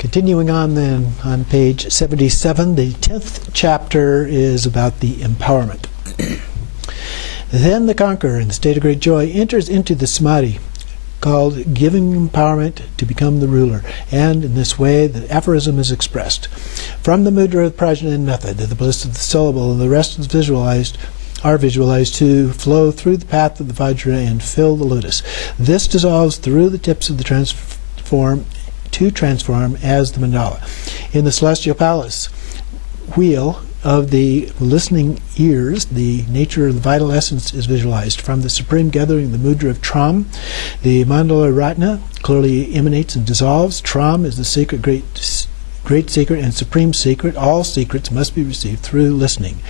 Continuing on then, on page 77, the 10th chapter is about the empowerment. Then the conqueror, in the state of great joy, enters into the samadhi, called giving empowerment to become the ruler. And in this way, the aphorism is expressed. From the mudra of the prajna method, the bliss of the syllable and the rest is visualized to flow through the path of the vajra and fill the lotus. This dissolves through the tips of the transform as the mandala. In the celestial palace wheel of the listening ears, the nature of the vital essence is visualized. From the supreme gathering, the mudra of Tram, the mandala ratna clearly emanates and dissolves. Tram is the sacred, great secret and supreme secret. All secrets must be received through listening.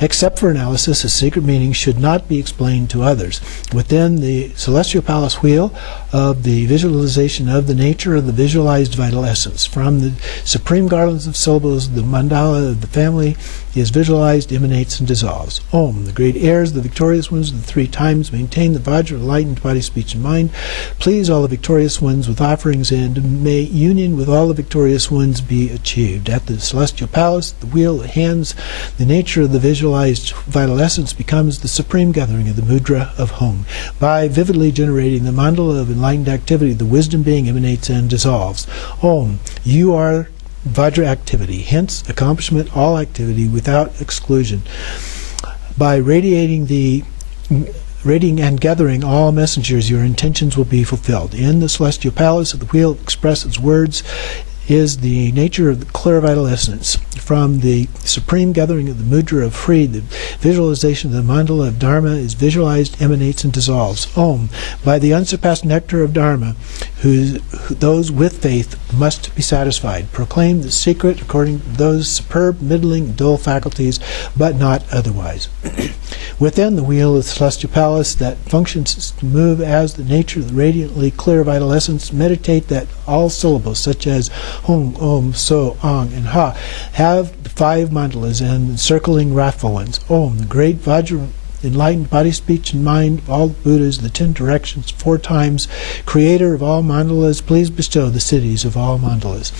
Except for analysis, a secret meaning should not be explained to others. Within the celestial palace wheel of the visualization of the nature of the visualized vital essence. From the supreme garlands of syllables, the mandala of the family is visualized, emanates, and dissolves. Om, the great heirs, the victorious ones of the three times, maintain the vajra, enlightened body, speech, and mind. Please all the victorious ones with offerings, and may union with all the victorious ones be achieved. At the celestial palace, the wheel that hands the nature of the visualized vital essence becomes the supreme gathering of the mudra of Hum. By vividly generating the mandala of enlightened activity, the wisdom being emanates and dissolves. Om, you are vajra activity, hence accomplishment all activity without exclusion. By radiating and gathering all messengers, your intentions will be fulfilled. In the celestial palace of the wheel expresses words is the nature of the clear vital essence. From the supreme gathering of the mudra of Free, the visualization of the mandala of Dharma is visualized, emanates, and dissolves. Om, by the unsurpassed nectar of Dharma, those with faith must be satisfied. Proclaim the secret according to those superb, middling, dull faculties, but not otherwise. Within the wheel of the celestial palace that functions to move as the nature of the radiantly clear vital essence, meditate that all syllables such as Hum, Om, So, Ang, and Ha have the 5 mandalas and encircling wrathful ones. Om, the great vajra, enlightened body, speech, and mind of all Buddhas, the 10 directions, 4 times, creator of all mandalas, please bestow the cities of all mandalas.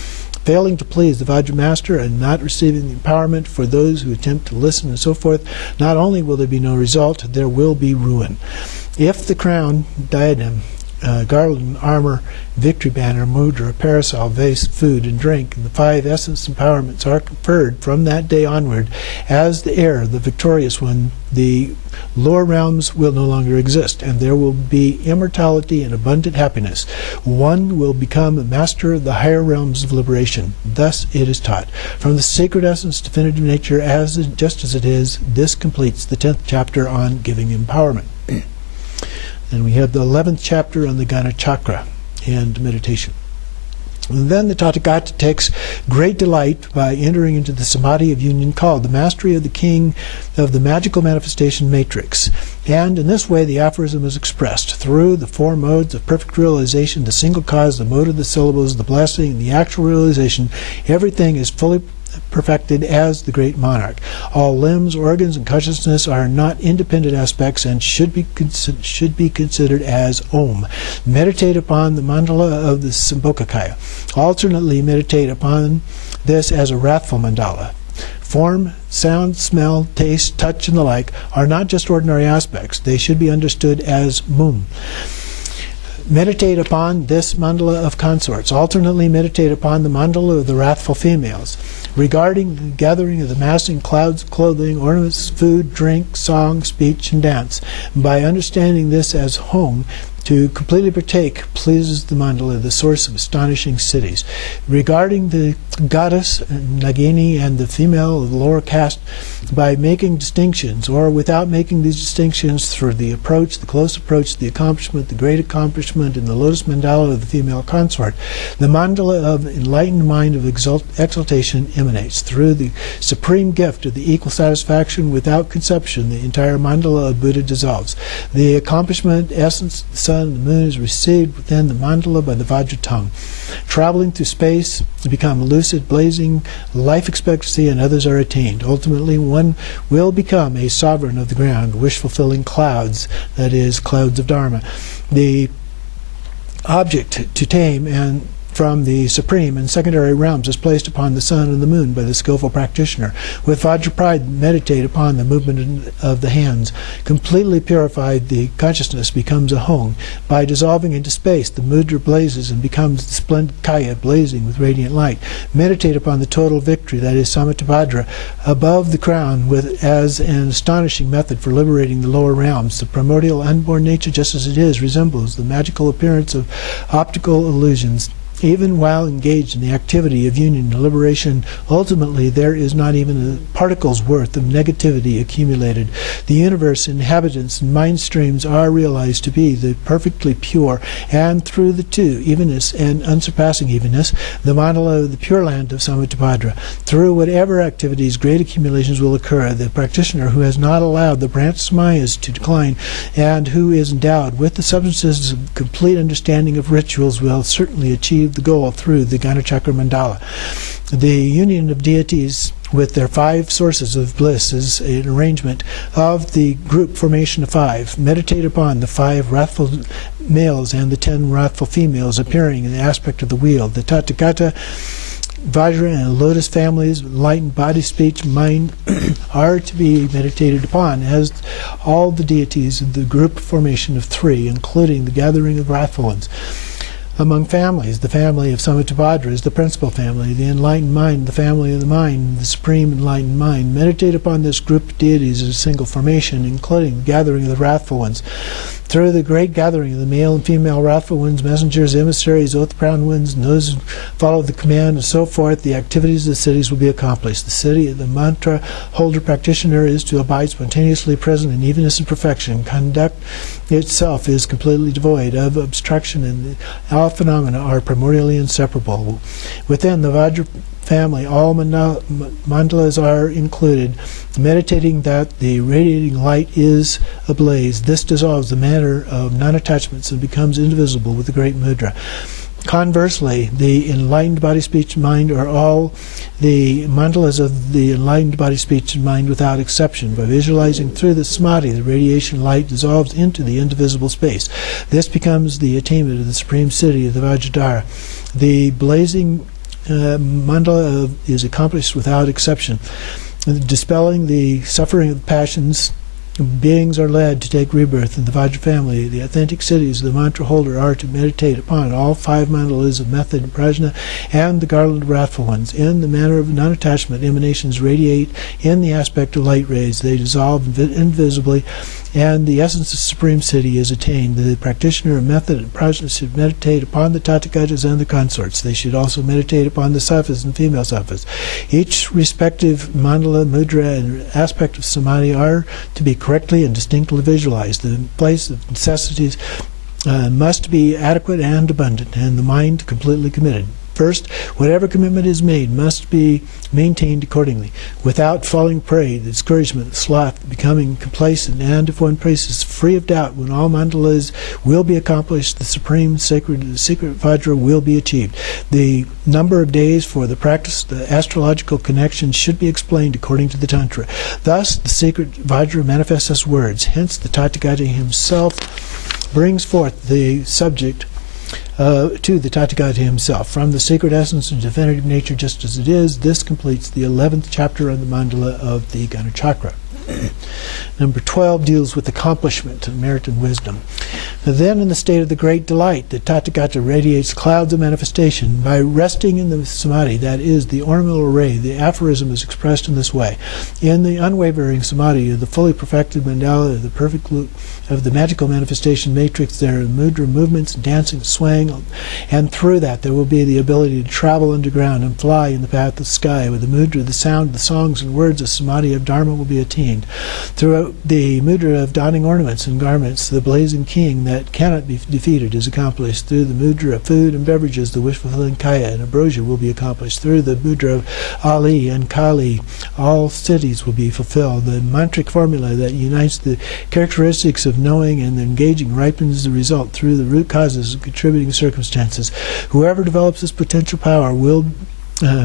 Failing to please the Vajra Master and not receiving the empowerment for those who attempt to listen and so forth, not only will there be no result, there will be ruin. If the crown, diadem, garland, armor, victory banner, mudra, parasol, vase, food, and drink, and the 5 essence empowerments are conferred from that day onward as the heir, the victorious one, the lower realms will no longer exist, and there will be immortality and abundant happiness. One will become a master of the higher realms of liberation. Thus it is taught. From the sacred essence, definitive nature, just as it is, this completes the 10th chapter on giving empowerment. And we have the 11th chapter on the Gana Chakra and meditation. And then the Tathagata takes great delight by entering into the samadhi of union called the mastery of the king of the magical manifestation matrix. And in this way the aphorism is expressed through the 4 modes of perfect realization, the single cause, the mode of the syllables, the blessing, the actual realization. Everything is fully perfected as the great monarch. All limbs, organs, and consciousness are not independent aspects and should be considered as Om. Meditate upon the mandala of the Sambhogakaya. Alternately meditate upon this as a wrathful mandala. Form, sound, smell, taste, touch, and the like are not just ordinary aspects. They should be understood as Mum. Meditate upon this mandala of consorts. Alternately meditate upon the mandala of the wrathful females. Regarding the gathering of the massing clouds of clothing, ornaments, food, drink, song, speech, and dance. By understanding this as Hong, to completely partake pleases the mandala, the source of astonishing cities. Regarding the goddess, Nagini, and the female of the lower caste, by making distinctions, or without making these distinctions, through the approach, the close approach, the accomplishment, the great accomplishment, and the lotus mandala of the female consort, the mandala of enlightened mind of exaltation emanates. Through the supreme gift of the equal satisfaction without conception, the entire mandala of Buddha dissolves. The accomplishment, essence, the sun, and the moon is received within the mandala by the Vajra tongue. Traveling through space, become lucid, blazing life expectancy, and others are attained. Ultimately, one will become a sovereign of the ground, wish-fulfilling clouds, that is, clouds of Dharma. The object to tame and from the supreme and secondary realms is placed upon the sun and the moon by the skillful practitioner. With Vajrapride, meditate upon the movement of the hands. Completely purified, the consciousness becomes a hung. By dissolving into space, the mudra blazes and becomes the splendid kaya blazing with radiant light. Meditate upon the total victory, that is Samattabhadra, above the crown as an astonishing method for liberating the lower realms. The primordial unborn nature, just as it is, resembles the magical appearance of optical illusions. Even while engaged in the activity of union and liberation, ultimately there is not even a particle's worth of negativity accumulated. The universe, inhabitants, and mind streams are realized to be the perfectly pure, and through the two, evenness and unsurpassing evenness, the mandala of the pure land of Samattabhadra. Through whatever activities great accumulations will occur, the practitioner who has not allowed the branch Samayas to decline and who is endowed with the substances of complete understanding of rituals will certainly achieve the goal through the Gana Chakra mandala. The union of deities with their 5 sources of bliss is an arrangement of the group formation of 5. Meditate upon the 5 wrathful males and the 10 wrathful females appearing in the aspect of the wheel. The Tathagata, Vajra, and Lotus families, enlightened body, speech, mind, are to be meditated upon, as all the deities of the group formation of 3, including the gathering of wrathful ones. Among families, the family of Samattabhadra is the principal family, the enlightened mind, the family of the mind, the supreme enlightened mind. Meditate upon this group of deities as a single formation, including the gathering of the wrathful ones. Through the great gathering of the male and female wrathful ones, messengers, emissaries, oath-bound ones, and those who follow the command, and so forth, the activities of the cities will be accomplished. The city of the mantra holder practitioner is to abide spontaneously present in evenness and perfection. Conduct itself is completely devoid of obstruction, and all phenomena are primordially inseparable. Within the Vajra family, all mandalas are included, meditating that the radiating light is ablaze. This dissolves the matter of non-attachments and becomes indivisible with the great mudra. Conversely, the enlightened body, speech, and mind are all the mandalas of the enlightened body, speech, and mind without exception. By visualizing through the samadhi, the radiation light dissolves into the indivisible space. This becomes the attainment of the supreme city of the Vajradhara. The blazing mandala is accomplished without exception. Dispelling the suffering of passions, beings are led to take rebirth in the Vajra family. The authentic cities of the mantra holder are to meditate upon all 5 mandalas of method and prajna and the garland of wrathful ones. In the manner of non-attachment, emanations radiate in the aspect of light rays. They dissolve invisibly, and the essence of supreme city is attained. The practitioner of method and prajna should meditate upon the Tathagatas and the consorts. They should also meditate upon the Sattva's and female Sattva's. Each respective mandala, mudra, and aspect of samadhi are to be correctly and distinctly visualized. The place of necessities must be adequate and abundant, and the mind completely committed. First, whatever commitment is made must be maintained accordingly, without falling prey to discouragement, sloth, becoming complacent, and if one places free of doubt, when all mandalas will be accomplished, the supreme secret Vajra will be achieved. The number of days for the practice, the astrological connection, should be explained according to the Tantra. Thus, the secret Vajra manifests as words. Hence, the Tathagata himself brings forth the subject to the Tathagata himself. From the sacred essence and definitive nature just as it is, this completes the 11th chapter of the mandala of the Gana Chakra. Number 12 deals with accomplishment, merit, and wisdom. Then, in the state of the great delight, the Tathagata radiates clouds of manifestation. By resting in the samadhi, that is, the ornamental array, the aphorism is expressed in this way. In the unwavering samadhi of the fully perfected mandala, of the perfect loop of the magical manifestation matrix, there are mudra movements, dancing, swaying, and through that there will be the ability to travel underground and fly in the path of the sky. With the mudra, the sound, the songs, and words of samadhi of dharma will be attained. Throughout the mudra of donning ornaments and garments, the blazing king that cannot be defeated is accomplished. Through the mudra of food and beverages, the wish-fulfilling kaya and ambrosia will be accomplished. Through the mudra of Ali and Kali, all cities will be fulfilled. The mantric formula that unites the characteristics of knowing and engaging ripens the result through the root causes of contributing circumstances. Whoever develops this potential power will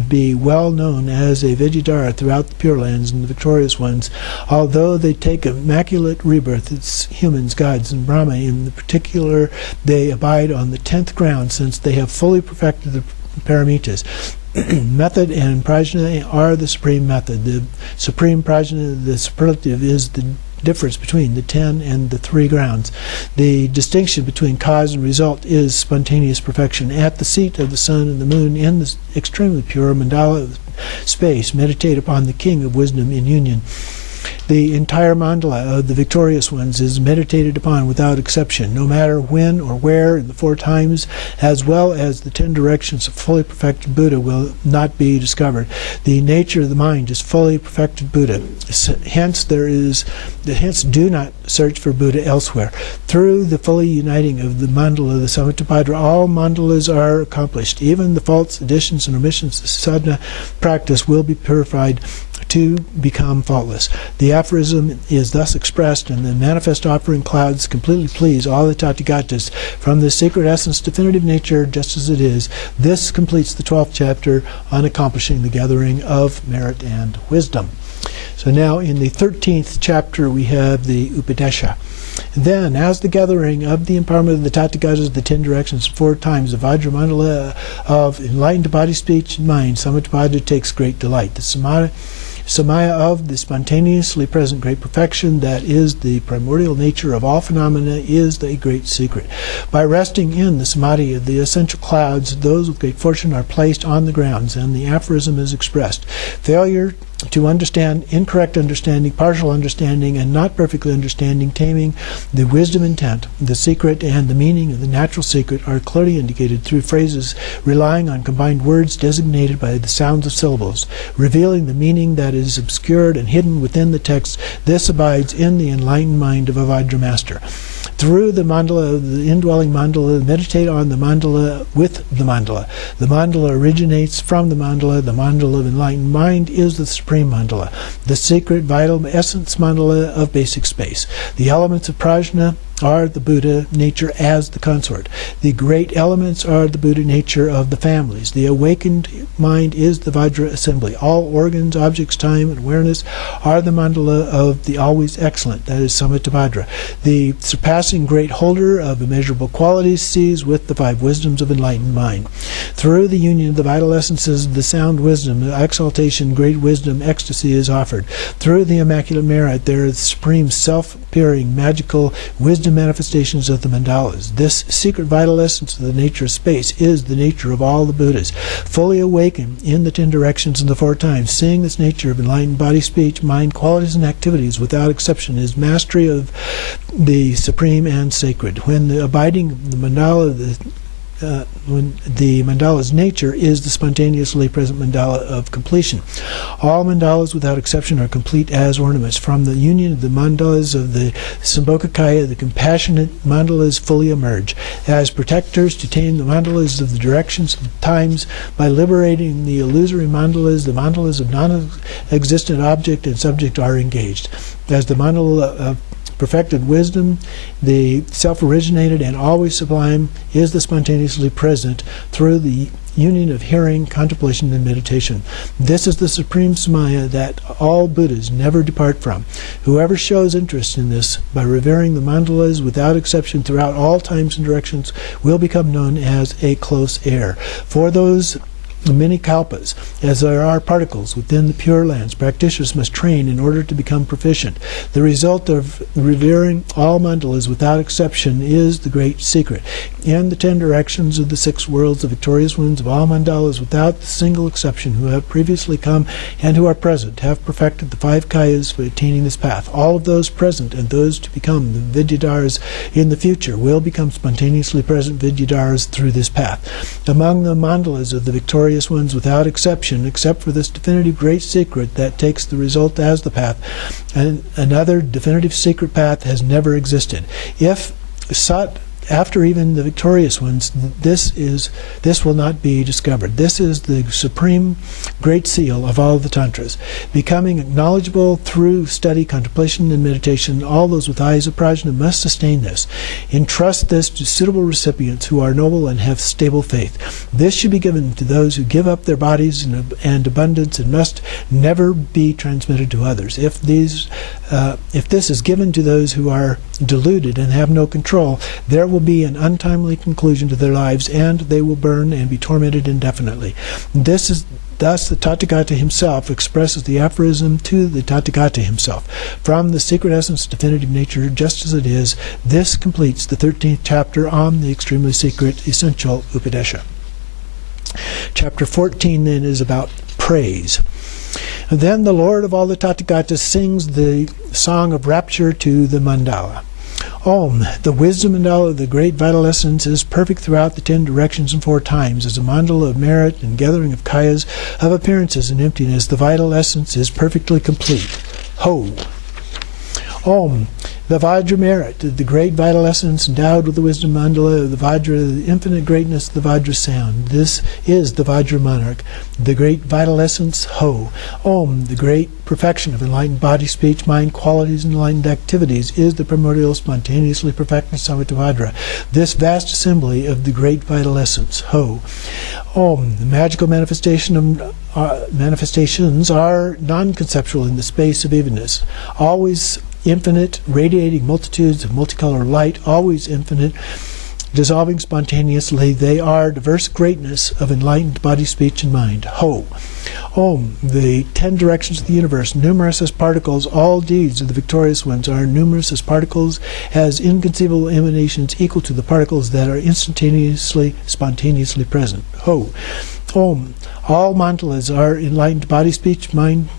be well known as a Vidyadhara throughout the Pure Lands and the victorious ones, although they take immaculate rebirth as humans, gods, and Brahma. In particular, they abide on the 10th ground, since they have fully perfected the paramitas. Method and prajna are the supreme method. The supreme prajna, the superlative, is the difference between the 10 and the 3 grounds. The distinction between cause and result is spontaneous perfection. At the seat of the sun and the moon in the extremely pure mandala space, meditate upon the King of Wisdom in union. The entire mandala of the victorious ones is meditated upon without exception, no matter when or where in the 4 times, as well as the 10 directions of fully perfected Buddha will not be discovered. The nature of the mind is fully perfected Buddha. Hence do not search for Buddha elsewhere. Through the fully uniting of the mandala, the Samatapādra, all mandalas are accomplished. Even the faults, additions, and omissions of sadhana practice will be purified to become faultless. The aphorism is thus expressed, and the manifest offering clouds completely please all the Tathagatas from the secret essence, definitive nature, just as it is. This completes the 12th chapter on accomplishing the gathering of merit and wisdom. So now in the 13th chapter we have the Upadesha. Then, as the gathering of the empowerment of the Tathagatas, the 10 directions, 4 times, the Vajra Mandala of enlightened body, speech, and mind, Samatapādra takes great delight. The Samaya of the spontaneously present great perfection, that is the primordial nature of all phenomena, is the great secret. By resting in the samadhi of the essential clouds, those with great fortune are placed on the grounds, and the aphorism is expressed. Failure to understand, incorrect understanding, partial understanding, and not perfectly understanding, taming the wisdom intent, the secret, and the meaning of the natural secret are clearly indicated through phrases relying on combined words designated by the sounds of syllables, revealing the meaning that is obscured and hidden within the text. This abides in the enlightened mind of a Vajra master. Through the mandala, the indwelling mandala, meditate on the mandala with the mandala. The mandala originates from the mandala. The mandala of enlightened mind is the supreme mandala, the secret, vital essence mandala of basic space. The elements of prajna are the Buddha nature as the consort. The great elements are the Buddha nature of the families. The awakened mind is the Vajra assembly. All organs, objects, time, and awareness are the mandala of the always excellent, that is Samatapādra. The surpassing great holder of immeasurable qualities sees with the 5 wisdoms of enlightened mind. Through the union of the vital essences of the sound wisdom, exaltation, great wisdom, ecstasy is offered. Through the immaculate merit, there is supreme self-appearing, magical wisdom manifestations of the mandalas. This secret vital essence of the nature of space is the nature of all the Buddhas. Fully awakened in the 10 directions and the 4 times, seeing this nature of enlightened body, speech, mind, qualities, and activities without exception is mastery of the supreme and sacred. When the abiding the mandala, when the mandala's nature is the spontaneously present mandala of completion. All mandalas without exception are complete as ornaments. From the union of the mandalas of the Sambhogakaya, the compassionate mandalas fully emerge. As protectors to tame the mandalas of the directions of the times, by liberating the illusory mandalas of non-existent object and subject are engaged. As the mandala of perfected wisdom, the self-originated and always sublime, is the spontaneously present through the union of hearing, contemplation, and meditation. This is the supreme Samaya that all Buddhas never depart from. Whoever shows interest in this by revering the mandalas without exception throughout all times and directions will become known as a close heir. For those many kalpas, as there are particles within the Pure Lands, practitioners must train in order to become proficient. The result of revering all mandalas without exception is the great secret. In the 10 directions of the 6 worlds, the victorious ones of all mandalas without single exception who have previously come and who are present have perfected the 5 kayas for attaining this path. All of those present and those to become the Vidyadharas in the future will become spontaneously present Vidyadharas through this path. Among the mandalas of the victorious ones without exception, except for this definitive great secret that takes the result as the path, and another definitive secret path has never existed. If Sat after even the victorious ones, this will not be discovered. This is the supreme great seal of all the tantras. Becoming knowledgeable through study, contemplation, and meditation, all those with eyes of prajna must sustain this. Entrust this to suitable recipients who are noble and have stable faith. This should be given to those who give up their bodies and abundance, and must never be transmitted to others. If this is given to those who are deluded and have no control, there will be an untimely conclusion to their lives, and they will burn and be tormented indefinitely. Thus the Tathagata himself expresses the aphorism to the Tathagata himself. From the secret essence, definitive nature, just as it is, this completes the 13th chapter on the extremely secret, essential Upadesha. Chapter 14 then is about praise. And then the Lord of all the Tathagatas sings the song of rapture to the mandala. Om, the wisdom mandala of the great vital essence, is perfect throughout the 10 directions and 4 times. As a mandala of merit and gathering of kayas, of appearances and emptiness, the vital essence is perfectly complete. Ho! Om, the Vajra merit, the great vital essence endowed with the wisdom mandala, the Vajra, the infinite greatness, the Vajra sound. This is the Vajra monarch, the great vital essence, Ho. Om, the great perfection of enlightened body, speech, mind, qualities, and enlightened activities, is the primordial, spontaneously perfecting Samatavajra, this vast assembly of the great vital essence, Ho. Om, the magical manifestations are non-conceptual in the space of evenness, always infinite, radiating multitudes of multicolored light, always infinite, dissolving spontaneously. They are diverse greatness of enlightened body, speech, and mind. Ho! Om, the 10 directions of the universe, numerous as particles, all deeds of the victorious ones are numerous as particles, as inconceivable emanations equal to the particles that are instantaneously, spontaneously present. Ho! Om, all mandalas are enlightened body, speech, mind,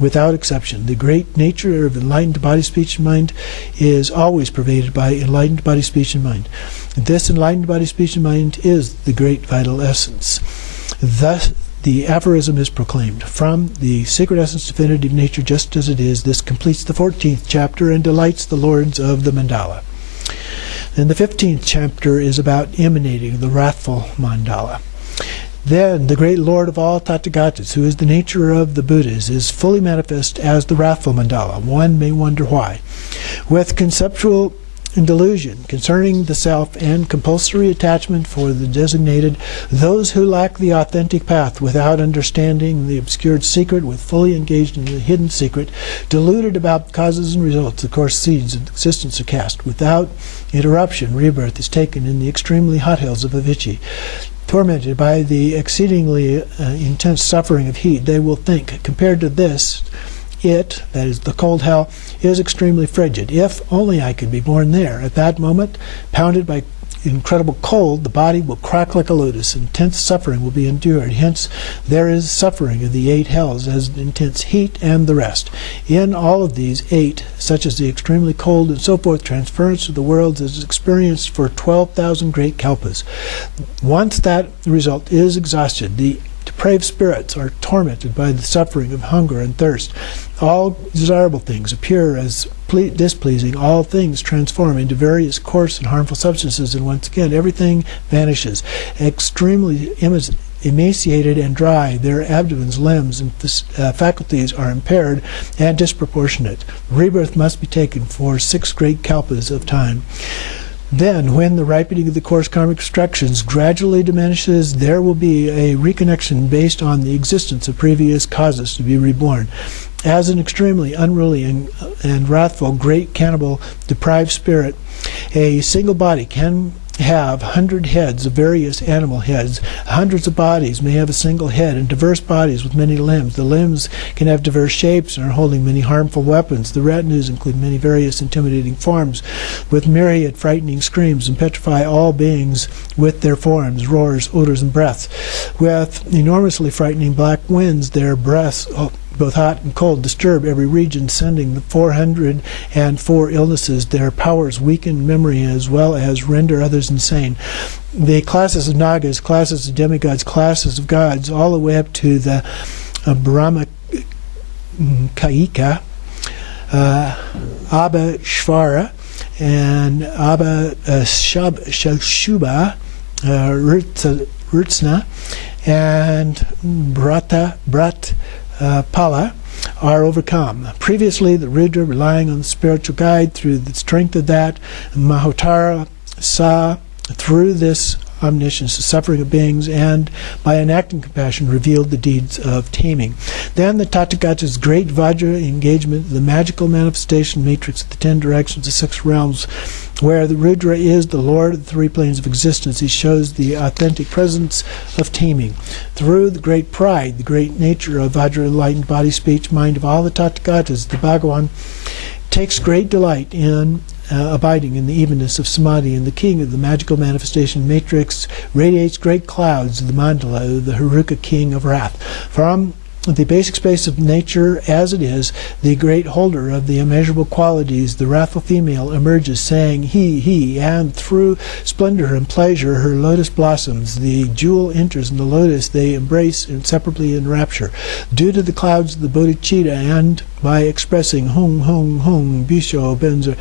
without exception. The great nature of enlightened body, speech, and mind is always pervaded by enlightened body, speech, and mind. This enlightened body, speech, and mind is the great vital essence. Thus, the aphorism is proclaimed. From the sacred essence, definitive nature, just as it is, this completes the 14th chapter and delights the lords of the mandala. And the 15th chapter is about emanating the wrathful mandala. Then the great Lord of all Tathagatas, who is the nature of the Buddhas, is fully manifest as the wrathful mandala. One may wonder why. With conceptual delusion concerning the self and compulsory attachment for the designated, those who lack the authentic path without understanding the obscured secret, with fully engaged in the hidden secret, deluded about causes and results, the course seeds of existence are cast. Without interruption, rebirth is taken in the extremely hot hills of Avicii. Tormented by the exceedingly intense suffering of heat, they will think, compared to this, it, that is the cold hell, is extremely frigid. If only I could be born there. At that moment, pounded by incredible cold, the body will crack like a lotus. Intense suffering will be endured. Hence, there is suffering of the 8 hells, as intense heat and the rest. In all of these 8, such as the extremely cold and so forth, transference of the worlds is experienced for 12,000 great kalpas. Once that result is exhausted, the depraved spirits are tormented by the suffering of hunger and thirst. All desirable things appear as displeasing. All things transform into various coarse and harmful substances, and once again everything vanishes. Extremely emaciated and dry, their abdomens, limbs, and faculties are impaired and disproportionate. Rebirth must be taken for 6 great kalpas of time. Then, when the ripening of the coarse karmic constructions gradually diminishes, there will be a reconnection based on the existence of previous causes to be reborn. As an extremely unruly and wrathful, great cannibal, deprived spirit, a single body can have 100 heads of various animal heads. Hundreds of bodies may have a single head, and diverse bodies with many limbs. The limbs can have diverse shapes and are holding many harmful weapons. The retinues include many various intimidating forms, with myriad frightening screams, and petrify all beings with their forms, roars, odors, and breaths. With enormously frightening black winds, their breaths, both hot and cold, disturb every region, sending the 404 illnesses. Their powers weaken memory as well as render others insane. The classes of Nagas, classes of demigods, classes of gods, all the way up to the Brahma Kaika, Abhashvara, and Abba Shubha, Rutsna, and Pala are overcome. Previously, the Rudra, relying on the spiritual guide through the strength of that, Mahotara saw through this omniscience the suffering of beings, and by enacting compassion revealed the deeds of taming. Then the Tathagata's great Vajra engagement, the magical manifestation matrix of the 10 directions, the 6 realms, where the Rudra is the Lord of the 3 planes of existence. He shows the authentic presence of taming. Through the great pride, the great nature of Vajra, enlightened body, speech, mind of all the Tathagatas, the Bhagavan takes great delight in abiding in the evenness of samadhi, and the king of the magical manifestation matrix radiates great clouds of the mandala, the Haruka king of wrath. From the basic space of nature as it is, the great holder of the immeasurable qualities, the wrathful female, emerges saying, he, and through splendor and pleasure her lotus blossoms. The jewel enters in the lotus, they embrace inseparably in rapture. Due to the clouds of the bodhicitta, and by expressing hung, bisho, benza,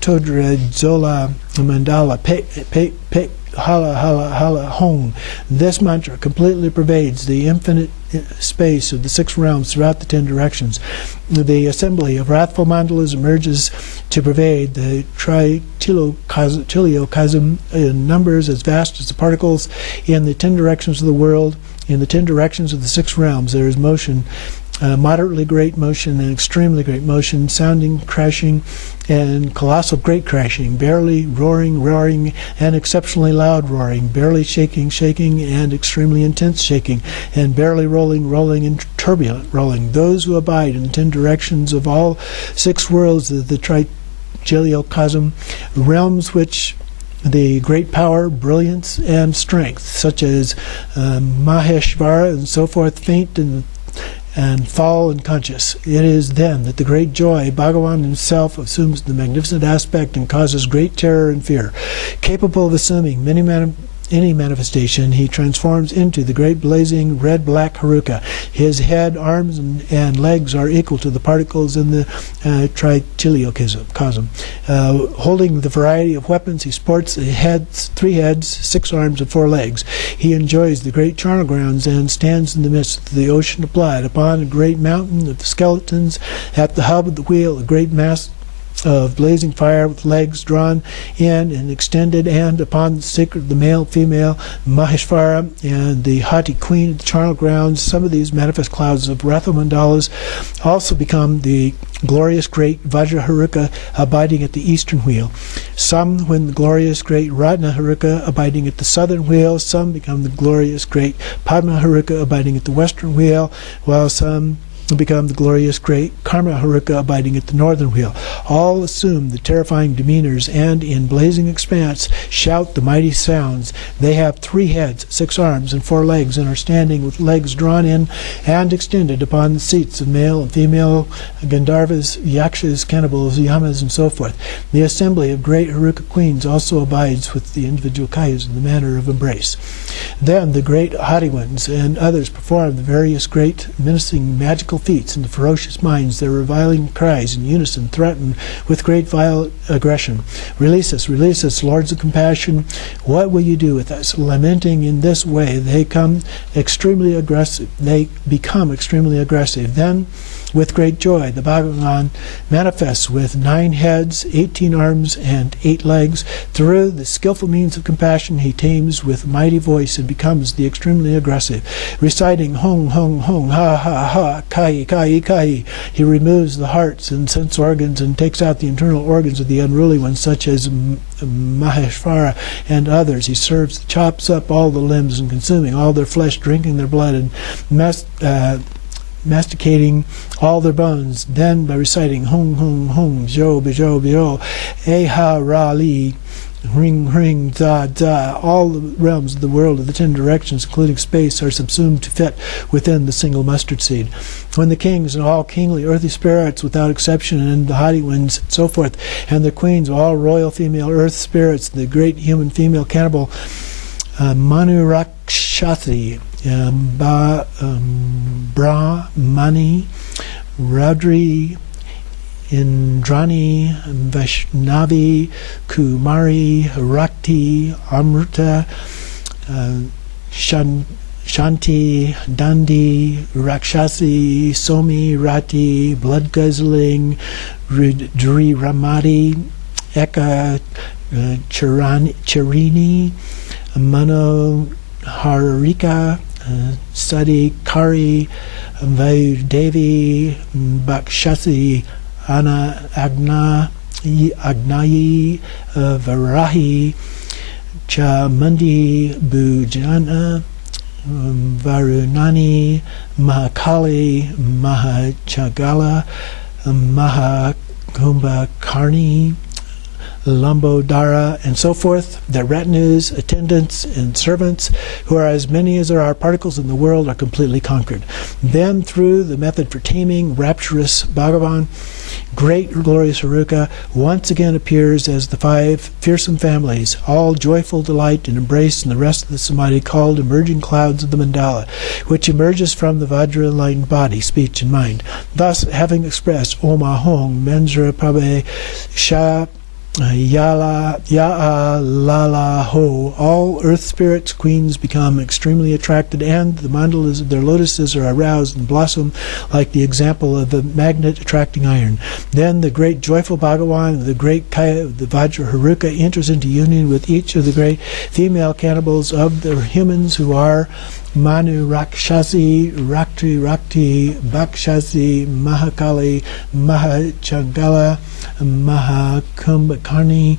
todra, zola, mandala, pe, hala, hong. This mantra completely pervades the infinite space of the 6 realms throughout the 10 directions. The assembly of wrathful mandalas emerges to pervade the tiliocosm in numbers as vast as the particles in the 10 directions of the world. In the 10 directions of the 6 realms there is motion, moderately great motion and extremely great motion, sounding, crashing, and colossal great crashing, barely roaring, and exceptionally loud roaring, barely shaking, and extremely intense shaking, and barely rolling, and turbulent rolling. Those who abide in the 10 directions of all 6 worlds of the Trilocosm, realms which the great power, brilliance, and strength, such as Maheshvara and so forth, faint and fall unconscious. It is then that the great joy, Bhagavan himself, assumes the magnificent aspect and causes great terror and fear. Capable of assuming any manifestation, he transforms into the great blazing red-black Haruka. His head, arms, and legs are equal to the particles in the Trilocosm. Holding the variety of weapons, he sports 3 heads, 6 arms, and 4 legs. He enjoys the great charnel grounds and stands in the midst of the ocean of blood. Upon a great mountain of skeletons, at the hub of the wheel, a great mass of blazing fire with legs drawn in and extended, and upon the sacred, the male, female, Maheshvara, and the haughty queen of the charnel grounds. Some of these manifest clouds of Wrathful Mandalas also become the glorious great Vajra Haruka abiding at the eastern wheel. Some, when the glorious great Ratna Haruka abiding at the southern wheel, some become the glorious great Padma Haruka abiding at the western wheel, while some become the glorious great Karma Haruka abiding at the northern wheel. All assume the terrifying demeanors, and in blazing expanse shout the mighty sounds. They have 3 heads, 6 arms, and 4 legs, and are standing with legs drawn in and extended upon the seats of male and female Gandharvas, Yakshas, cannibals, Yamas, and so forth. The assembly of great Haruka queens also abides with the individual kayas in the manner of embrace. Then the great haughty ones and others perform the various great menacing magical feats, and the ferocious minds, their reviling cries in unison, threaten with great violent aggression. Release us, lords of compassion. What will you do with us? Lamenting in this way, they become extremely aggressive. Then, with great joy, the Bhagavan manifests with 9 heads, 18 arms, and 8 legs. Through the skillful means of compassion, he tames with mighty voice and becomes the extremely aggressive. Reciting hong, ha, ha, ha, kai, kai, kai, he removes the hearts and sense organs and takes out the internal organs of the unruly ones, such as Maheshvara and others. He chops up all the limbs and consuming all their flesh, drinking their blood, and masticating all their bones. Then by reciting hong, jo, bijo, bijo, ha, ra, li, ring, da, all the realms of the world of the 10 directions, including space, are subsumed to fit within the single mustard seed. When the kings and all kingly earthly spirits without exception, and the haughty ones and so forth, and the queens of all royal female earth spirits, the great human female cannibal Manurakshati, Brahmani, Radri, Indrani, Vaishnavi, Kumari, Rakti, Amrita, Shanti, Dandi, Rakshasi, Somi, Rati, Blood Guzzling, Dri Ramadi, Eka, Charini, Manoharika, Sadi Kari, Vayudevi, Bakshasi, Agnayi, Varahi, Chamundi, Bhujana, Varunani, Mahakali, Mahachagala, Mahakumbhakarni, Lambodara, and so forth. Their retinues, attendants, and servants, who are as many as there are particles in the world, are completely conquered. Then, through the method for taming, rapturous Bhagavan, great glorious Haruka once again appears as the 5 fearsome families, all joyful delight and embrace in the rest of the samadhi called emerging clouds of the mandala, which emerges from the Vajra enlightened body, speech, and mind. Thus, having expressed Om Ahong, Menzra Prabhe, Sha Ya'a Lala Ho, all earth spirits, queens, become extremely attracted, and the mandalas of their lotuses are aroused and blossom like the example of the magnet attracting iron. Then the great joyful Bhagavan, the great Kaya, the Vajra Haruka, enters into union with each of the great female cannibals of the humans, who are Manu Rakshasi, Rakti, Bakshasi, Mahakali, Mahachangala, Mahakumbhakarni,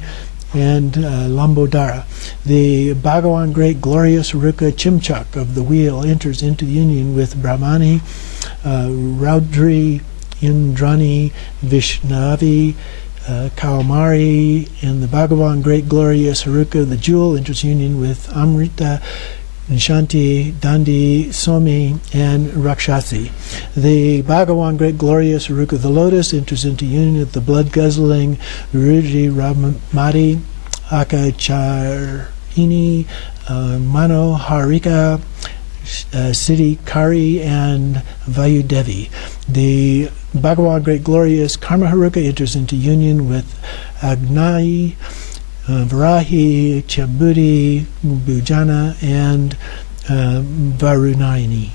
and Lambodara. The Bhagavan, great glorious Haruka Chimchak of the wheel, enters into union with Brahmani, Raudri, Indrani, Vishnavi, Kaumari, and the Bhagavan, great glorious Haruka, the jewel, enters union with Amrita, Shanti, Dandi, Somi, and Rakshasi. The Bhagavan, great glorious Haruka, the lotus, enters into union with the blood-guzzling Rudri Ramadi, Akacharini, Manoharika, Siddhi Kari, and Vayudevi. The Bhagavan, great glorious Karma Haruka, enters into union with Agnayi, Varahi, Chabudi, Bhujana, and Varunayani.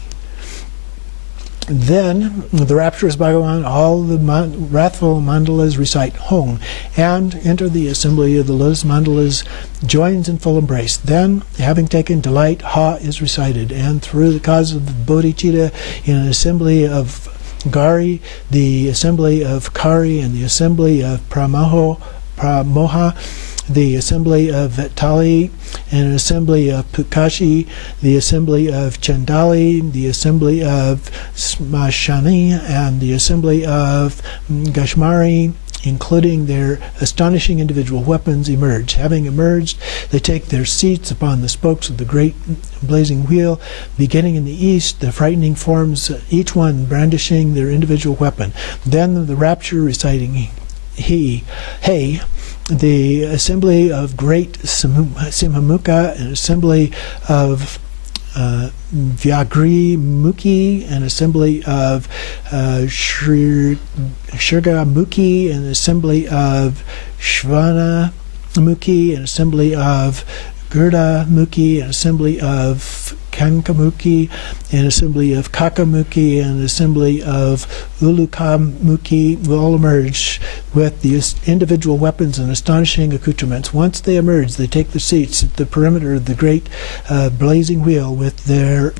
Then, the rapturous Bhagavan, all the wrathful mandalas recite Hong, and enter the assembly of the lotus mandalas, joins in full embrace. Then, having taken delight, Ha is recited, and through the cause of the bodhicitta, in an assembly of Gari, the assembly of Kari, and the assembly of Pramoha, the assembly of Vetali, and an assembly of Pukashi, the assembly of Chandali, the assembly of Smashani, and the assembly of Gashmari, including their astonishing individual weapons, emerge. Having emerged, they take their seats upon the spokes of the great blazing wheel. Beginning in the east, the frightening forms, each one brandishing their individual weapon. Then the rapture reciting Hey, the assembly of great Simhamukha, an assembly of Vyagri Mukhi, an assembly of Shurga Mukhi, an assembly of Shvana Mukhi, an assembly of Gurda Mukhi, an assembly of Kankamukhi, an assembly of Kakamukhi, and an assembly of Ulukamukhi will all emerge with the individual weapons and astonishing accoutrements. Once they emerge, they take their seats at the perimeter of the great blazing wheel with their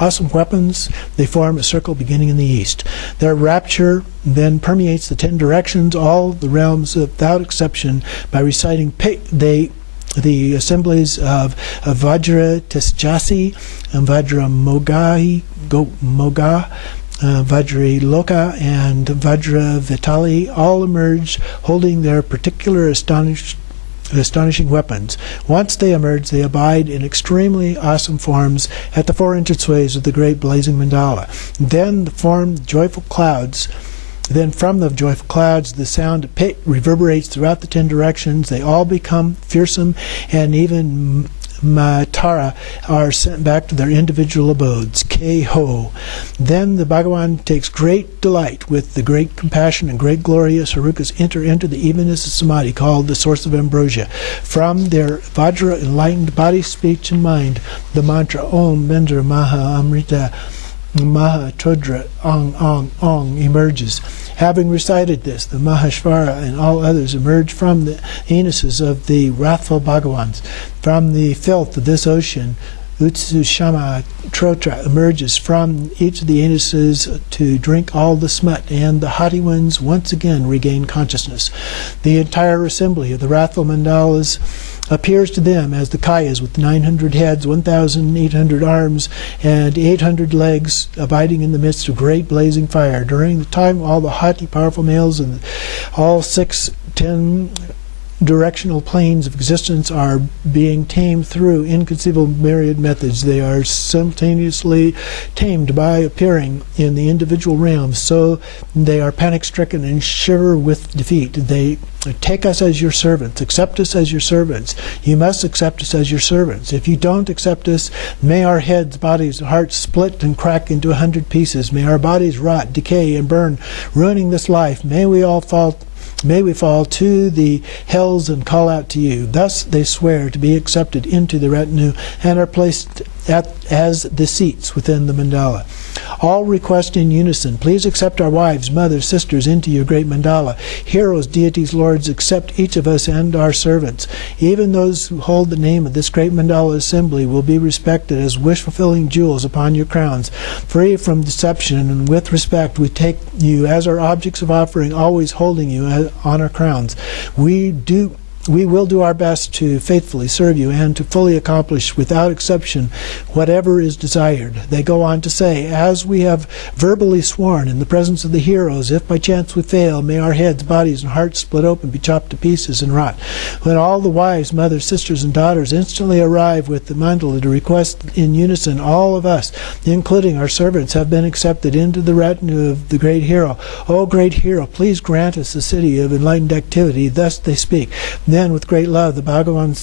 awesome weapons. They form a circle beginning in the east. Their rapture then permeates the 10 directions, all the realms without exception, by reciting the assemblies of Vajra Tesjasi, and Vajra Moga, Vajra Loka, and Vajra Vitali, all emerge holding their particular astonishing weapons. Once they emerge, they abide in extremely awesome forms at the 4 entranceways of the great blazing mandala. Then form joyful clouds. Then from the joyful clouds, the sound of reverberates throughout the 10 directions. They all become fearsome and even Matara are sent back to their individual abodes. K-ho. Then the Bhagavan takes great delight with the great compassion and great glorious Harukas enter into the evenness of samadhi called the source of ambrosia. From their Vajra enlightened body, speech, and mind, the mantra Om Bendra Maha Amrita Maha Chodra Ong Ong Ong emerges. Having recited this, the Mahashvara and all others emerge from the anuses of the wrathful Bhagavans. From the filth of this ocean, Utsushama Trotra emerges from each of the anuses to drink all the smut, and the haughty ones once again regain consciousness. The entire assembly of the wrathful Mandalas appears to them as the Kayas with 900 heads, 1,800 arms, and 800 legs, abiding in the midst of great blazing fire. During the time all the haughty, powerful males and all 10 directional planes of existence are being tamed through inconceivable myriad methods. They are simultaneously tamed by appearing in the individual realms, so they are panic-stricken and shiver with defeat. They take us as your servants. Accept us as your servants. You must accept us as your servants. If you don't accept us, may our heads, bodies, and hearts split and crack into 100 pieces. May our bodies rot, decay, and burn, ruining this life. May we fall to the hells and call out to you. Thus they swear to be accepted into the retinue and are placed as the seats within the mandala. All request in unison, please accept our wives, mothers, sisters into your great mandala. Heroes, deities, lords, accept each of us and our servants. Even those who hold the name of this great mandala assembly will be respected as wish-fulfilling jewels upon your crowns. Free from deception and with respect, we take you as our objects of offering, always holding you on our crowns. We will do our best to faithfully serve you and to fully accomplish, without exception, whatever is desired. They go on to say, as we have verbally sworn in the presence of the heroes, if by chance we fail, may our heads, bodies, and hearts split open, be chopped to pieces, and rot. When all the wives, mothers, sisters, and daughters instantly arrive with the mandala to request in unison, all of us, including our servants, have been accepted into the retinue of the great hero. O great hero, please grant us the city of enlightened activity. Thus they speak. Then, with great love, the Bhagavan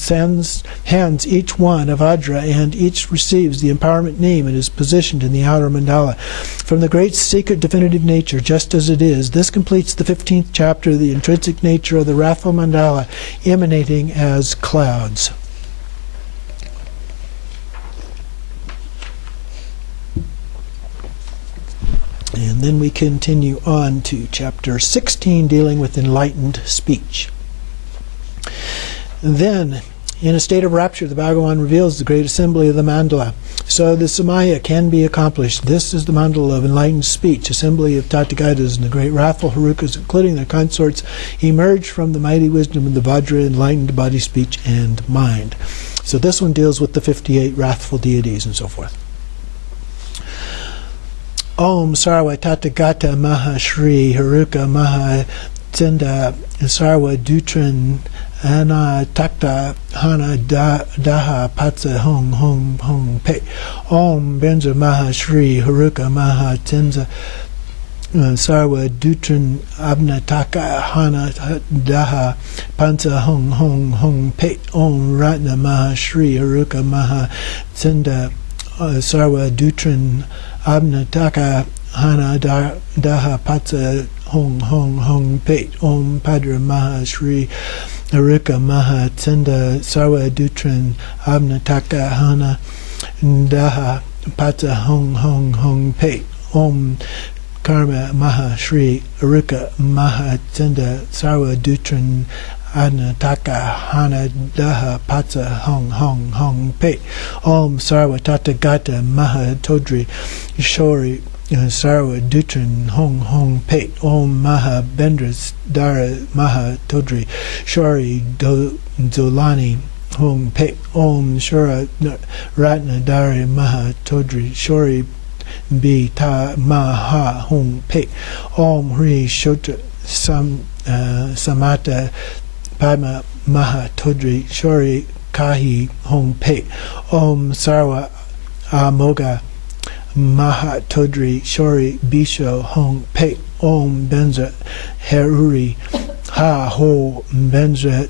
hands each one a Vajra, and each receives the empowerment name and is positioned in the outer mandala. From the great secret definitive nature, just as it is, this completes the 15th chapter, the intrinsic nature of the wrathful mandala, emanating as clouds. And then we continue on to chapter 16, dealing with enlightened speech. Then, in a state of rapture, the Bhagavan reveals the great assembly of the mandala. So the Samaya can be accomplished. This is the mandala of enlightened speech, assembly of Tathagatas and the great wrathful Harukas, including their consorts, emerge from the mighty wisdom of the Vajra, enlightened body, speech, and mind. So this one deals with the 58 wrathful deities and so forth. Om Sarva Tathagata Maha Shri Haruka Maha Tsinda Sarva Dutran Ana Takta Hana Daha Patsa Hong Hong Hong Pe Om Benza Maha Shri Haruka Maha Tsinza Sarva Dutran Abnataka Hana Daha Pansa Hong Hong Hong Pe Om Ratna Maha Shri Haruka Maha Tsinda Sarva Dutran Abnataka Hana Daha Patsa Hong Hong Hong Pe Om Padra Maha Shri Haruka Maha Tsenda Sarva Dutran Abnataka Hana Daha Patsa Hong Hong Hong Pe Om Karma Maha Shri Haruka Maha Tsenda Sarva Dutran Abnataka Hana Daha Patsa Hong Hong Hong Pe Om Sarva Tathagata Maha Todri Shori Sarva Dutran Hong Hong Pe Om Maha Bendras Dara Maha Todri Shori Dolani Hong Pe Om Shura Ratna Dara Maha Todri Shori Bi Ta Maha Hong Pe Om Hri Shotra Samata Padma Maha Todri Shori Kahi Hong Pe Om Sarva Amoga Maha Todri Shori Bisho Hong Pe Om Benza Heruri Ha Ho Benza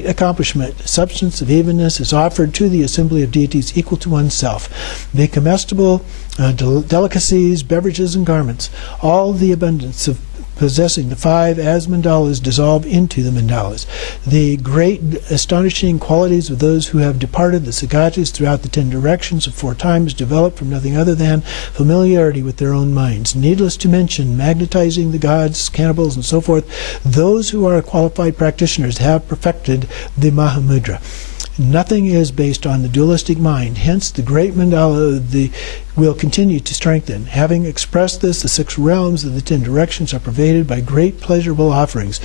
great accomplishment, substance of evenness, is offered to the assembly of deities equal to oneself. The comestible delicacies, beverages, and garments, all the abundance of possessing the five as mandalas dissolve into the mandalas. The great astonishing qualities of those who have departed the sagatas throughout the 10 directions of 4 times develop from nothing other than familiarity with their own minds. Needless to mention, magnetizing the gods, cannibals, and so forth, those who are qualified practitioners have perfected the Mahamudra. Nothing is based on the dualistic mind. Hence, the great mandala will continue to strengthen. Having expressed this, the 6 realms of the 10 directions are pervaded by great pleasurable offerings.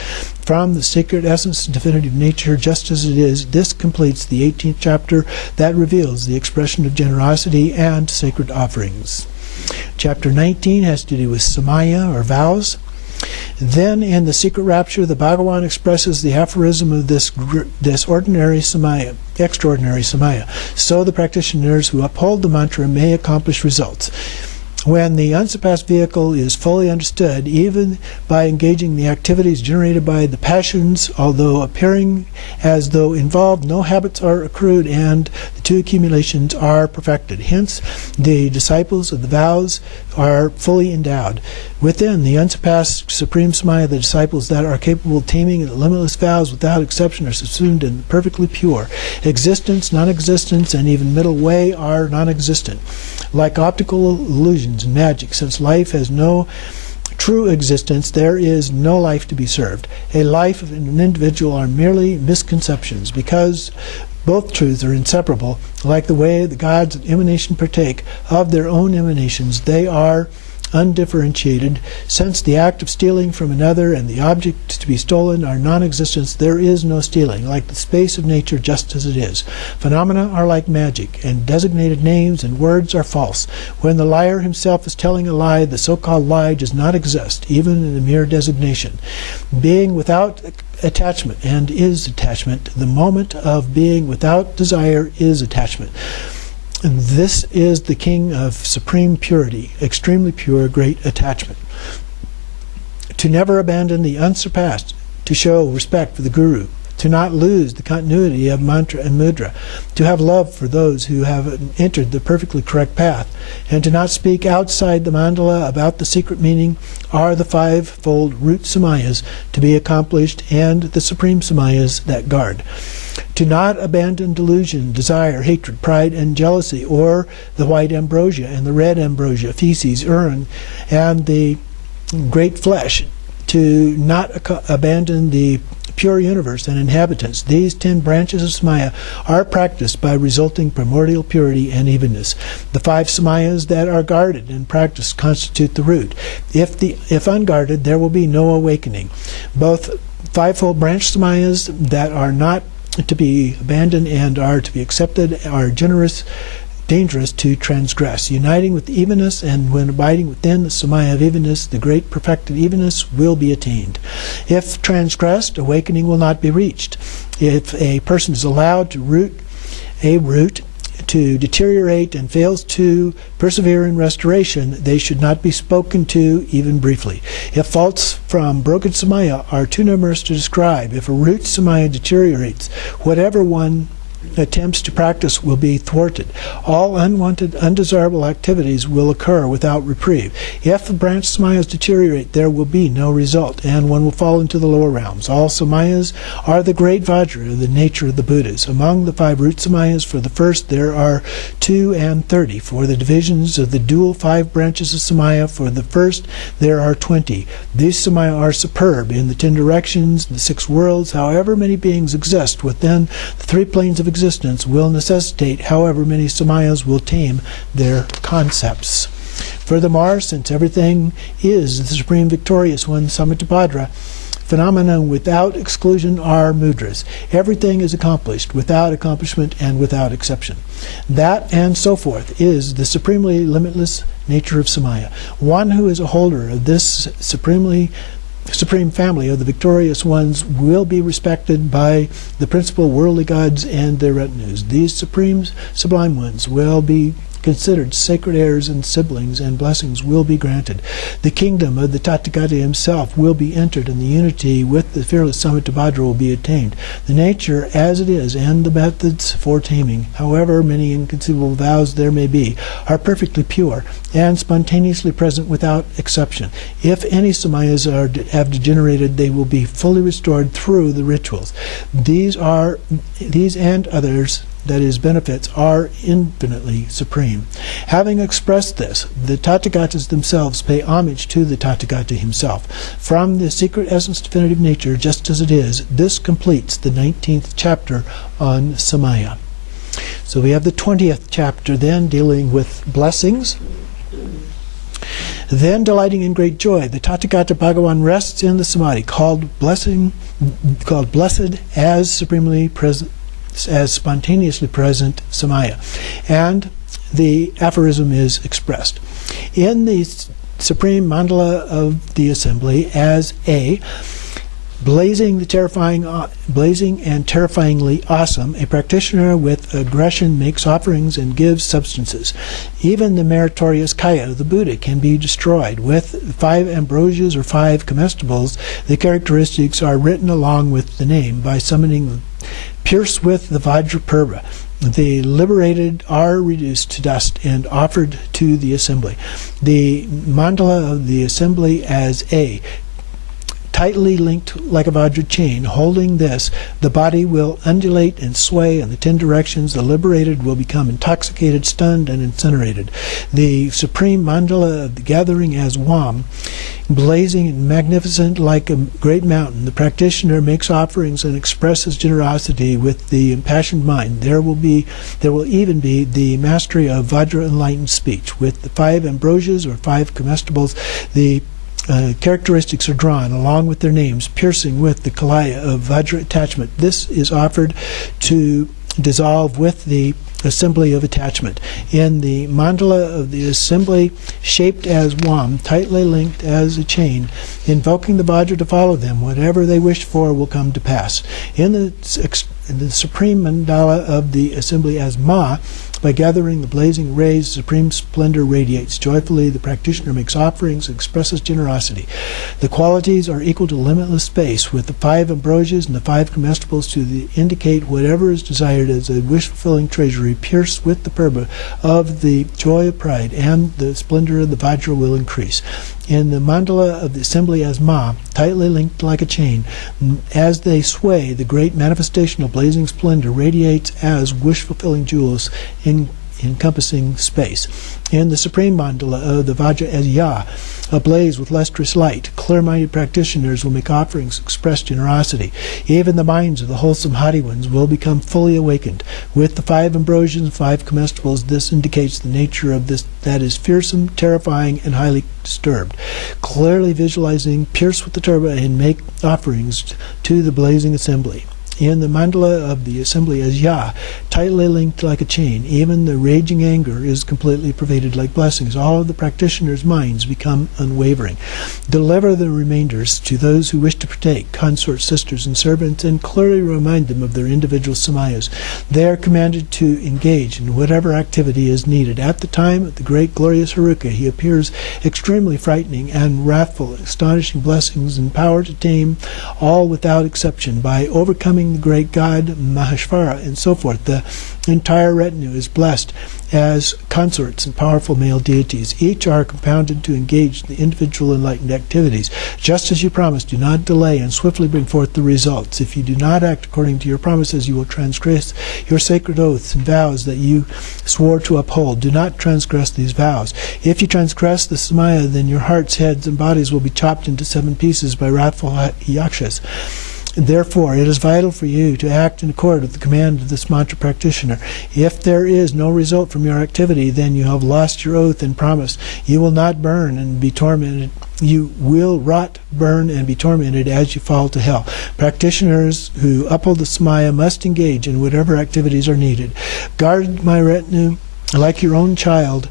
From the sacred essence and definitive nature, just as it is, this completes the 18th chapter that reveals the expression of generosity and sacred offerings. Chapter 19 has to do with Samaya, or vows. Then, in the secret rapture, the Bhagavan expresses the aphorism of this ordinary Samaya, extraordinary Samaya, so the practitioners who uphold the mantra may accomplish results. When the unsurpassed vehicle is fully understood, even by engaging the activities generated by the passions, although appearing as though involved, no habits are accrued and the 2 accumulations are perfected. Hence, the disciples of the vows are fully endowed. Within the unsurpassed supreme Samaya, the disciples that are capable of taming the limitless vows without exception are subsumed in perfectly pure. Existence, non-existence, and even middle way are non-existent. Like optical illusions and magic, since life has no true existence, there is no life to be served. A life of an individual are merely misconceptions, because both truths are inseparable. Like the way the gods of emanation partake of their own emanations, they are undifferentiated. Since the act of stealing from another and the object to be stolen are non-existent, there is no stealing, like the space of nature just as it is. Phenomena are like magic, and designated names and words are false. When the liar himself is telling a lie, the so-called lie does not exist, even in a mere designation. Being without attachment and is attachment, the moment of being without desire is attachment. And this is the king of supreme purity, extremely pure, great attachment. To never abandon the unsurpassed, to show respect for the Guru, to not lose the continuity of mantra and mudra, to have love for those who have entered the perfectly correct path, and to not speak outside the mandala about the secret meaning are the 5-fold root samayas to be accomplished and the supreme samayas that guard. To not abandon delusion, desire, hatred, pride, and jealousy, or the white ambrosia and the red ambrosia, feces, urine, and the great flesh. To not abandon the pure universe and inhabitants. These 10 branches of Samaya are practiced by resulting primordial purity and evenness. The 5 Samayas that are guarded and practiced constitute the root. If unguarded, there will be no awakening. Both 5-fold branch Samayas that are not to be abandoned and are to be accepted are dangerous to transgress. Uniting with evenness, and when abiding within the Samaya of evenness, the great perfected evenness will be attained. If transgressed, awakening will not be reached. If a person is allowed to root to deteriorate and fails to persevere in restoration, they should not be spoken to even briefly. If faults from broken Samaya are too numerous to describe, if a root Samaya deteriorates, whatever one attempts to practice will be thwarted. All unwanted, undesirable activities will occur without reprieve. If the branch Samayas deteriorate, there will be no result, and one will fall into the lower realms. All Samayas are the great Vajra of the nature of the Buddhas. Among the 5 root Samayas, for the first there are 2 and 30. For the divisions of the dual 5 branches of Samaya, for the first there are 20. These Samaya are superb in the 10 directions, the 6 worlds. However many beings exist within the 3 planes of existence will necessitate however many Samayas will tame their concepts. Furthermore, since everything is the Supreme Victorious One, Samatapādra, phenomena without exclusion are mudras. Everything is accomplished without accomplishment and without exception. That and so forth is the supremely limitless nature of Samaya. One who is a holder of this supreme family of the victorious ones will be respected by the principal worldly gods and their retinues. These supreme sublime ones will be considered sacred heirs and siblings, and blessings will be granted. The kingdom of the Tathagata himself will be entered, and the unity with the fearless Samantabhadra will be attained. The nature as it is and the methods for taming, however many inconceivable vows there may be, are perfectly pure and spontaneously present without exception. If any Samayas have degenerated, they will be fully restored through the rituals. These and others, that is, benefits, are infinitely supreme. Having expressed this, the Tathagatas themselves pay homage to the Tathagata himself. From the secret essence definitive nature, just as it is, this completes the 19th chapter on Samaya. So we have the 20th chapter then, dealing with blessings. Then, delighting in great joy, the Tathagata Bhagavan rests in the samadhi, called blessed as supremely present, as spontaneously present Samaya. And the aphorism is expressed. In the supreme mandala of the assembly as A, blazing and terrifyingly awesome, a practitioner with aggression makes offerings and gives substances. Even the meritorious Kaya, the Buddha, can be destroyed. With 5 ambrosias or 5 comestibles, the characteristics are written along with the name by summoning pierce with the Vajrapurva. The liberated are reduced to dust and offered to the assembly. The mandala of the assembly as A, tightly linked like a Vajra chain. Holding this, the body will undulate and sway in the 10 directions. The liberated will become intoxicated, stunned, and incinerated. The supreme mandala of the gathering as Wam, blazing and magnificent like a great mountain, the practitioner makes offerings and expresses generosity with the impassioned mind. There will even be the mastery of Vajra enlightened speech. With the 5 ambrosias or 5 comestibles, the characteristics are drawn along with their names, piercing with the kalaya of Vajra attachment. This is offered to dissolve with the assembly of attachment. In the mandala of the assembly, shaped as Wam, tightly linked as a chain, invoking the Vajra to follow them, whatever they wish for will come to pass. In the supreme mandala of the assembly as Ma, by gathering the blazing rays, supreme splendor radiates. Joyfully, the practitioner makes offerings and expresses generosity. The qualities are equal to limitless space, with the 5 ambrosias and the 5 comestibles to indicate whatever is desired as a wish-fulfilling treasury, pierced with the purba of the joy of pride, and the splendor of the Vajra will increase. In the mandala of the assembly as Ma, tightly linked like a chain, as they sway, the great manifestation of blazing splendor radiates as wish-fulfilling jewels encompassing space. In the supreme mandala of the Vajra as Ya, ablaze with lustrous light, clear-minded practitioners will make offerings, express generosity. Even the minds of the wholesome haughty ones will become fully awakened. With the 5 ambrosias and 5 comestibles, this indicates the nature of this that is fearsome, terrifying, and highly disturbed. Clearly visualizing, pierce with the turba and make offerings to the blazing assembly. In the mandala of the assembly as Ya, tightly linked like a chain, even the raging anger is completely pervaded like blessings. All of the practitioners' minds become unwavering. Deliver the remainders to those who wish to partake, consorts, sisters, and servants, and clearly remind them of their individual samayas. They are commanded to engage in whatever activity is needed. At the time of the great glorious Haruka, he appears extremely frightening and wrathful, astonishing blessings and power to tame all without exception by overcoming the great god Maheshvara and so forth. The entire retinue is blessed as consorts and powerful male deities. Each are compounded to engage in the individual enlightened activities. Just as you promised, do not delay and swiftly bring forth the results. If you do not act according to your promises, you will transgress your sacred oaths and vows that you swore to uphold. Do not transgress these vows. If you transgress the Samaya, then your hearts, heads, and bodies will be chopped into 7 pieces by wrathful yakshas. Therefore, it is vital for you to act in accord with the command of this mantra practitioner. If there is no result from your activity, then you have lost your oath and promise. You will not burn and be tormented. You will rot, burn, and be tormented as you fall to hell. Practitioners who uphold the Samaya must engage in whatever activities are needed. Guard my retinue like your own child.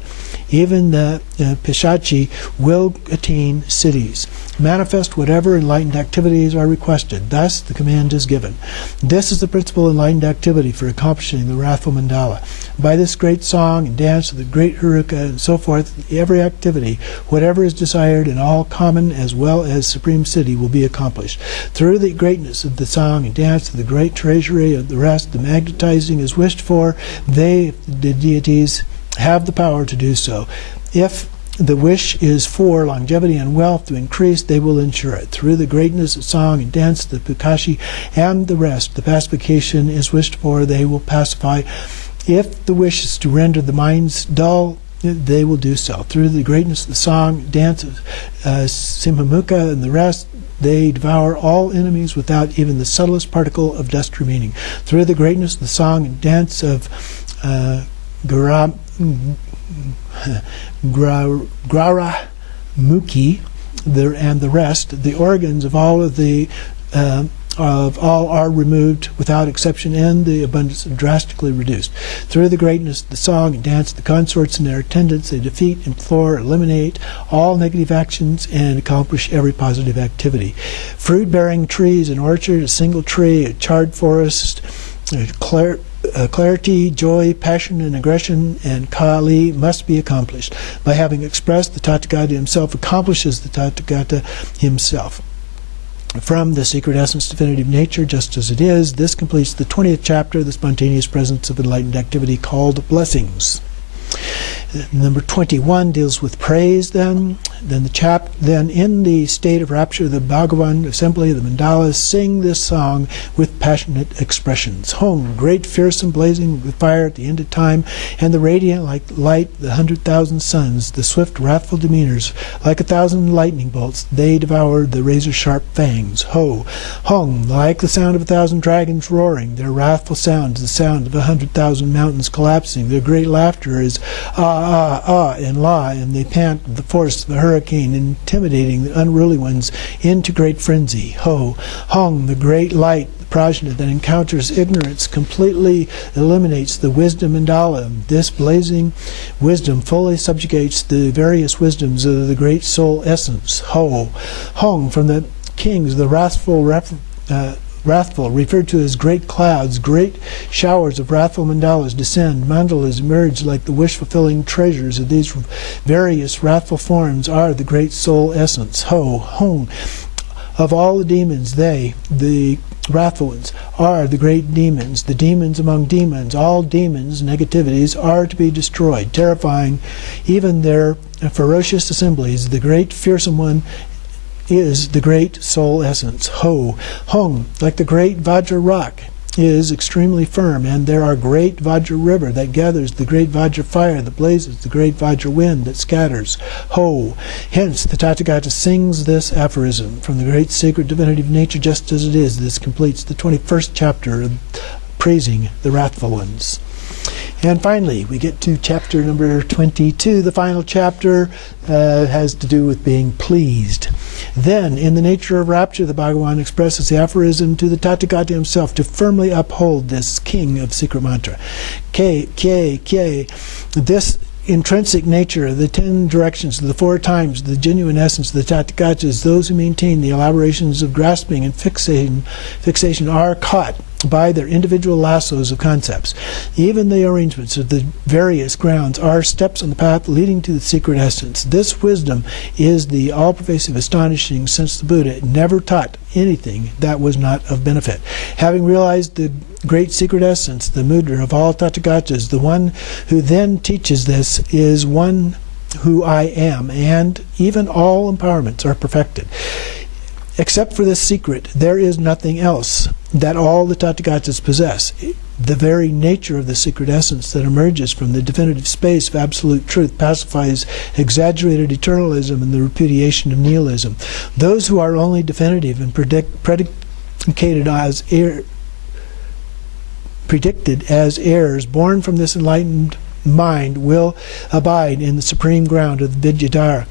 even the Pishachi will attain cities. Manifest whatever enlightened activities are requested. Thus, the command is given. This is the principal enlightened activity for accomplishing the Wrathful Mandala. By this great song and dance of the great Haruka and so forth, every activity, whatever is desired in all common as well as supreme city, will be accomplished. Through the greatness of the song and dance of the great treasury of the rest, the magnetizing is wished for. They, the deities, have the power to do so. If the wish is for longevity and wealth to increase, they will ensure it. Through the greatness of song and dance, the Pukashi and the rest, the pacification is wished for. They will pacify. If the wish is to render the minds dull, they will do so. Through the greatness of the song, dance of Simhamuka and the rest, they devour all enemies without even the subtlest particle of dust remaining. Through the greatness of the song and dance of Graramuki and the rest, the organs of all are removed without exception, and the abundance drastically reduced. Through the greatness of the song and dance, the consorts and their attendants, they defeat, implore, eliminate all negative actions, and accomplish every positive activity. Fruit-bearing trees, an orchard, a single tree, a charred forest, clarity, joy, passion, and aggression, and Kali must be accomplished. By having expressed, the Tathagata himself accomplishes the Tathagata himself. From the secret essence, definitive nature, just as it is, this completes the 20th chapter, the spontaneous presence of enlightened activity called blessings. Number 21 deals with praise. Then in the state of rapture, the Bhagavan assembly, the Mandalas, sing this song with passionate expressions. Home, great, fearsome, blazing with fire at the end of time, and the radiant like light, the 100,000 suns, the swift, wrathful demeanors, like 1,000 lightning bolts, they devoured the razor-sharp fangs. Ho, hung, like the sound of 1,000 dragons roaring, their wrathful sound is the sound of 100,000 mountains collapsing. Their great laughter is and la, and they pant with the force of a hurricane, intimidating the unruly ones into great frenzy. Ho, hung, the great light, the prajna that encounters ignorance, completely eliminates the wisdom mandala. This blazing wisdom fully subjugates the various wisdoms of the great soul essence. Ho, hung, from the kings, the wrathful, referred to as great clouds, great showers of wrathful mandalas descend. Mandalas emerge like the wish-fulfilling treasures of these various wrathful forms are the great soul essence. Ho, hung, of all the demons, they, the wrathful ones, are the great demons, the demons among demons. All demons, negativities, are to be destroyed, terrifying even their ferocious assemblies. The great fearsome one is the great soul essence. Ho, hung, like the great Vajra rock, is extremely firm, and there are great Vajra river that gathers, the great Vajra fire that blazes, the great Vajra wind that scatters. Ho, hence the Tathagata sings this aphorism from the great sacred divinity of nature, just as it is. This completes the 21st chapter of praising the wrathful ones. And finally, we get to chapter number 22. The final chapter has to do with being pleased. Then, in the nature of rapture, the Bhagavan expresses the aphorism to the Tathagata himself to firmly uphold this king of secret mantra. This intrinsic nature of the 10 directions, the 4 times, the genuine essence of the Tathagata is those who maintain the elaborations of grasping and fixation are caught by their individual lassos of concepts. Even the arrangements of the various grounds are steps on the path leading to the secret essence. This wisdom is the all-pervasive, astonishing, since the Buddha never taught anything that was not of benefit. Having realized the great secret essence, the mudra of all Tathagatas, the one who then teaches this is one who I am, and even all empowerments are perfected. Except for this secret, there is nothing else that all the Tathagatas possess. The very nature of the secret essence that emerges from the definitive space of absolute truth pacifies exaggerated eternalism and the repudiation of nihilism. Those who are only definitive and predicted as heirs born from this enlightened mind will abide in the supreme ground of the Vidyadhara.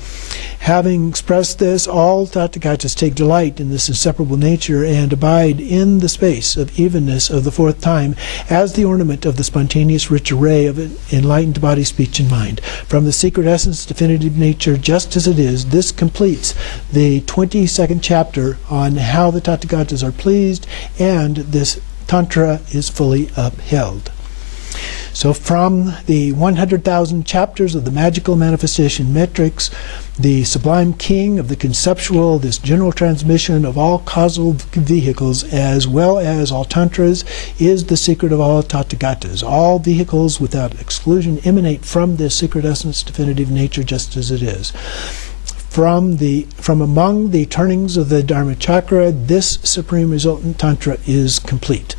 Having expressed this, all Tathagatas take delight in this inseparable nature and abide in the space of evenness of the fourth time as the ornament of the spontaneous rich array of enlightened body, speech, and mind. From the secret essence, definitive nature, just as it is, this completes the 22nd chapter on how the Tathagatas are pleased, and this Tantra is fully upheld. So from the 100,000 chapters of the magical manifestation metrics, the sublime king of the conceptual, this general transmission of all causal vehicles as well as all tantras, is the secret of all Tathagatas. All vehicles without exclusion emanate from this secret essence, definitive nature, just as it is. From among the turnings of the Dharma Chakra, this supreme resultant Tantra is complete.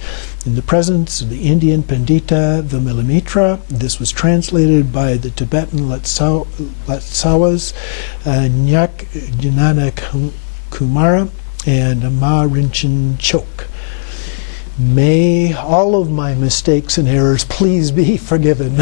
In the presence of the Indian Pandita Vimalamitra, this was translated by the Tibetan Latsawas, Nyak Janana Kumara, and Ma Rinchen Chok. May all of my mistakes and errors please be forgiven.